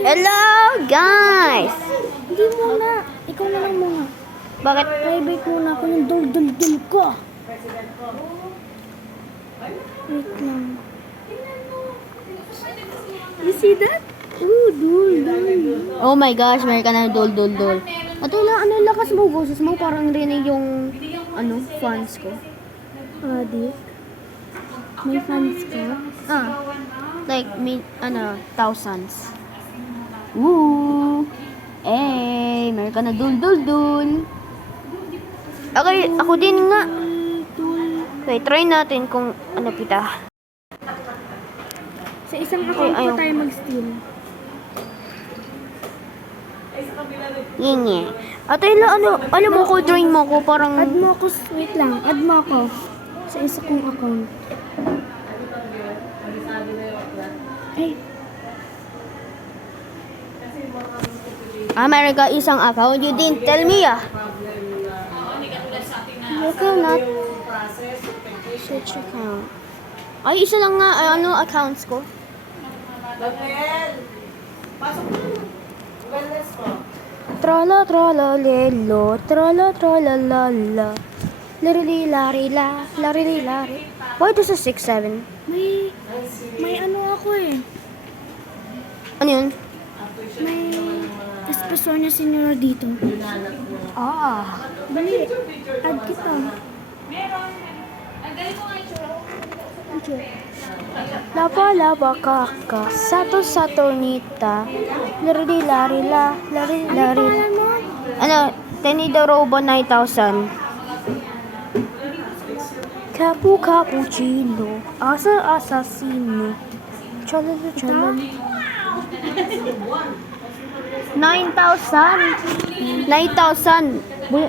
Hello, guys! Hindi muna. Ikaw na lang muna. Bakit? Private muna ako yung dul-dul-dul ko. Wait lang. You see that? Ooh, dul-dul. Oh my gosh, meron ka na dol. At wala, ano lakas mo, boses mo? Parang rinig yung, fans ko. Di? May fans ka? Like, thousands. Woo! Eh, meron ka na dul. Okay, ako din nga. Okay, try natin kung ano kita. Sa isang account ayaw. pa tayo mag-steal. Yinye. At ano mo ko, join mo ko, parang... Add mo ako, wait lang. Add mo ako sa isa kong account. Ay, meron ka isang account. You didn't tell me, You cannot search account. Ay, isa lang nga, accounts ko. Trala lelo, trala la. Larili. Why does it 6-7? may ano ako eh. Ano yun? May Espresonia Senora dito. Dali, add kita. Laba kaka, Saturnita, larili. Pangalan mo? Tenido Robo 9,000. Cappuccino, asasino. Chalala. 9,000. Boy,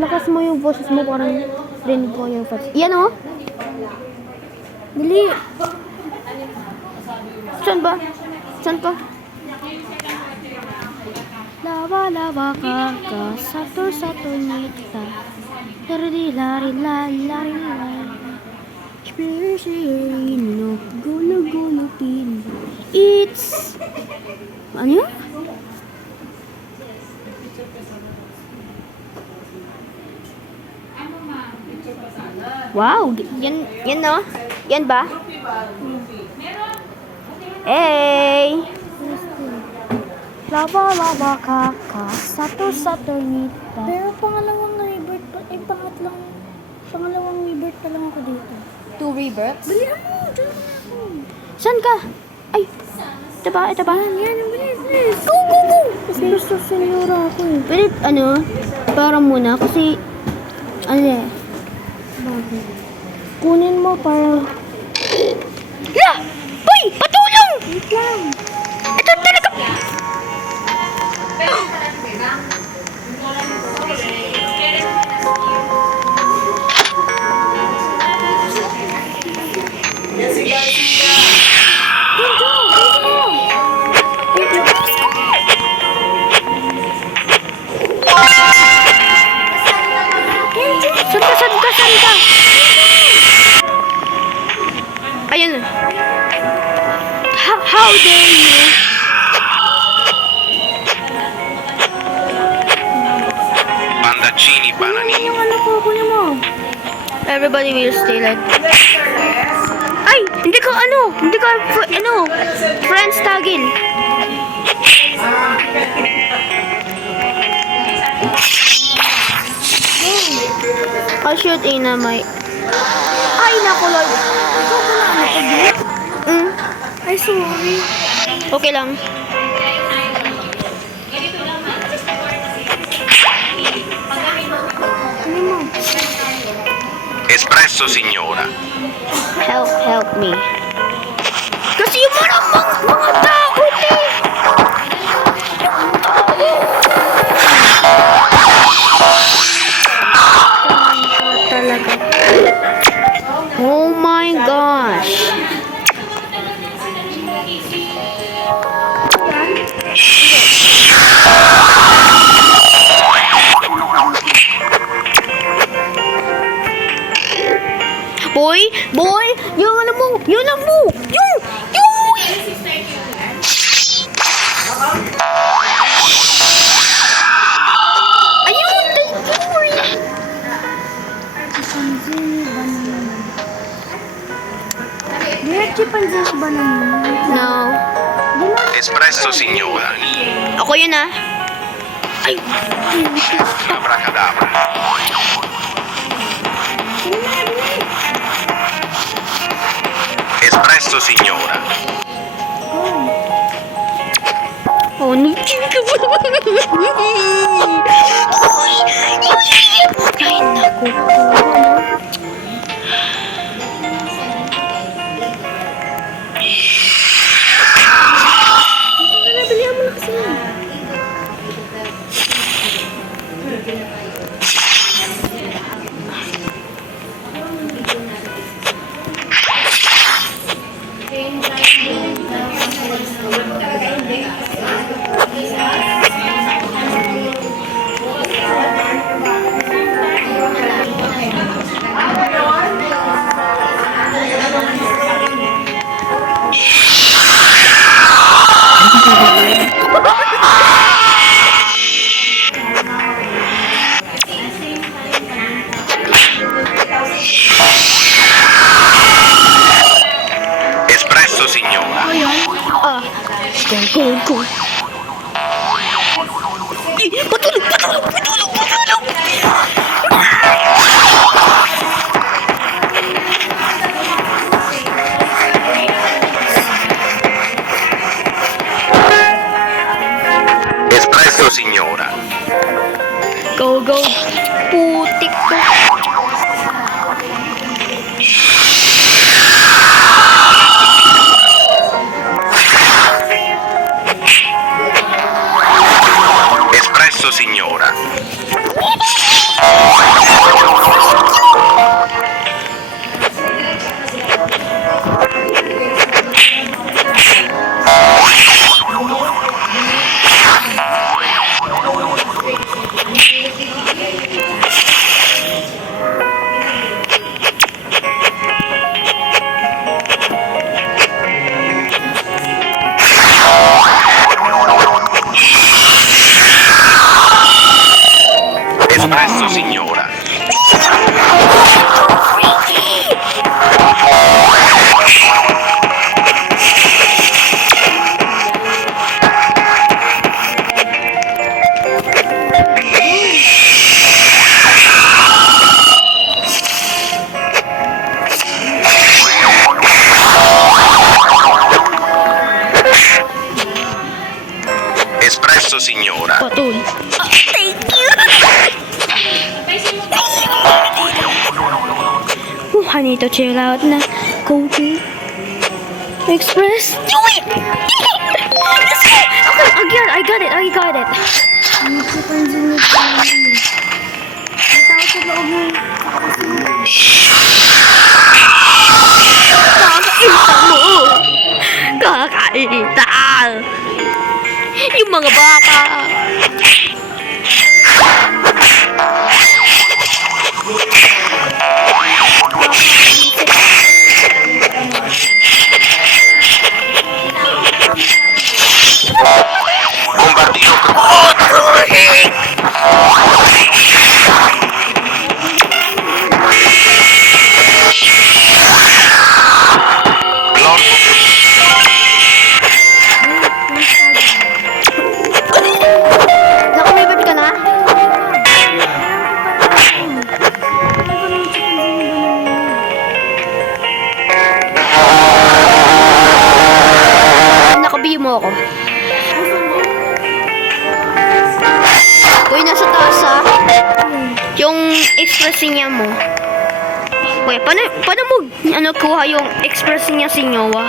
lakas mo yung boses mo, parang rinig ko yung fans. Yan Dali. Saan ka? Laba kaka, Saturnita. Larili. Spirino, gulo pino. It's... Ano yun? Wow, yan no? Yan ba? Hey! Laba kaka, Saturnita. Pero pangalawang rebirth pa lang ako dito. 2 rebirths? Balihan mo, dyan mo ako. Saan ka? Ay, ito ba? Yan, bilis. Go! Kasi gusto senyora ako eh. Pwede, para muna, kasi, Bakit? Kunin mo para... La! Hoy! Patulong! Wait lang. Ito talaga! Saan ka? Ayun. How dare you? Bandaccini bananini. Yung ano ko, kunin mo. Everybody will steal it. Ay! Hindi ka friends tagil. I'll shoot Ina, may... Ay, naku, Lord. Ikaw ba na nakagulot? Ay, sorry. Okay lang. Ano mo? Espresso signora. Help me. Kasi yung mga tao, talaga. Oh my gosh. Boy, yung ano mo, yun ang mo, yung, Espresso, signora. Ako yun ah. Ay. Abracadabra. Espresso, signora. Oh, no. Ay, naku. Bilihan mo na kasi. Espresso, signora. Ah. Go. Patulog. Espresso, signora. Go. Putik ko. Espresso, signora. Espresso, signora. Espresso, signora. Patul. Thank you. I need to chill out na. Go to Express. Do it! Let's go! Okay, I got it. Ano sa pansin nito? Natawag sa loob mo. Kakainita! Yung mga bata! Bombardino. Nakumibad ka na? Nakabiyo mo ako. Uy, nasa taas ah. Yung express niya mo. Uy, paano mo kuha yung express niya si Nyowa?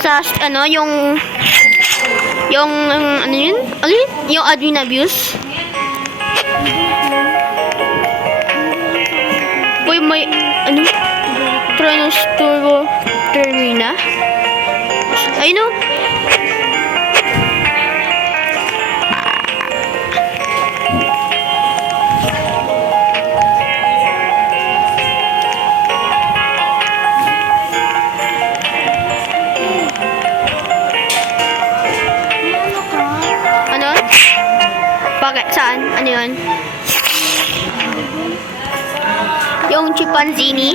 Sa yung ano yun? Yung admin abuse? Uy, may Tronos Turbo Termina? I know. Ano? Bakit? Saan? Ano yun? Yung chimpanzini?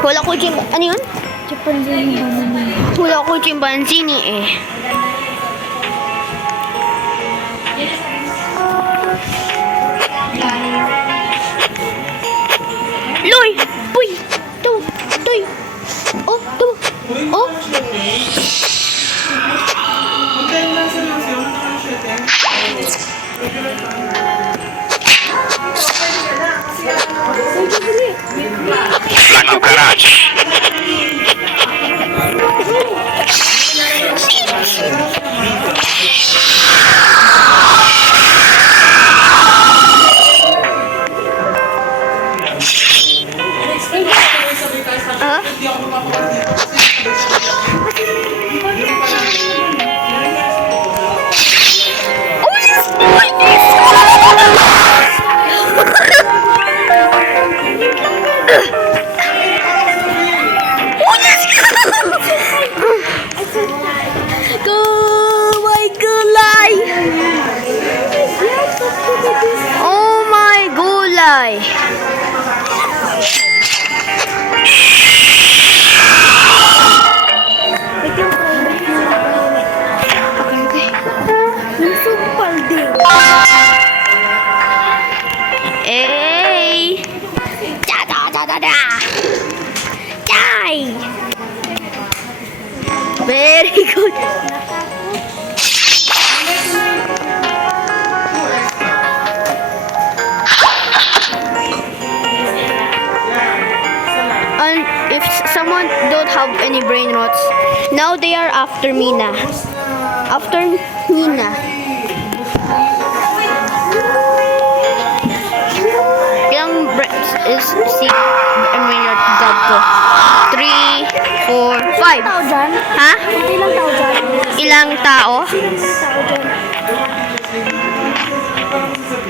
Wala ko ano yun? Chimpanzee banana. Wala ko chimpanzini eh. Loy! Puy! Tu! Tuy! Oh! Tu! Oh! La cucaracha. Ah? Oh my gulay! Oh my gulay! Yung supal din. Hey! Da da da da da! Die! Very good! And if someone don't have any brain rots, now they are after Mina. After Nina. Ilang breaths is si brain rot god ko? 3, 4, 5. Tao dyan? Ha? Ilang tao dyan? Ilang tao? Tao dyan.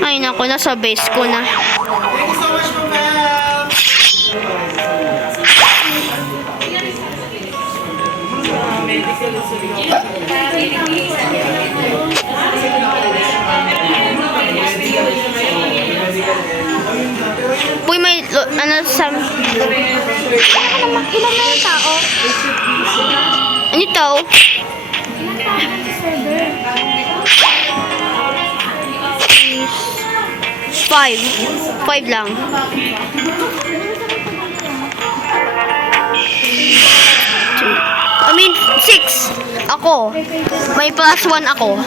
Ay naku, nasa base ko na. Puy, may ano sa... Ilang na yung tao? Ano ito? Five lang. I mean, 6. Ako. May plus 1 ako.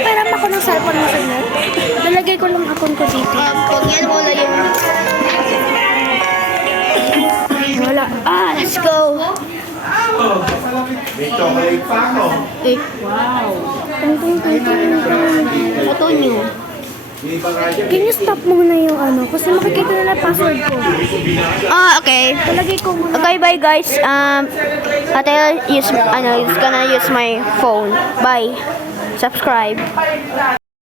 Pera pa ko ng cellphone mo sa net. Nalagay ko lang account ko dito. Pag yan, wala yung... Wala. Ah, let's go. May chocolate pa ako. Eh, photo nyo. May iba nga dyan. Can you stop muna yung ano? Kasi makikita nila password ko. Ah, okay. Nalagay ko muna. Okay, bye guys. Ate is gonna use my phone. Bye. Subscribe.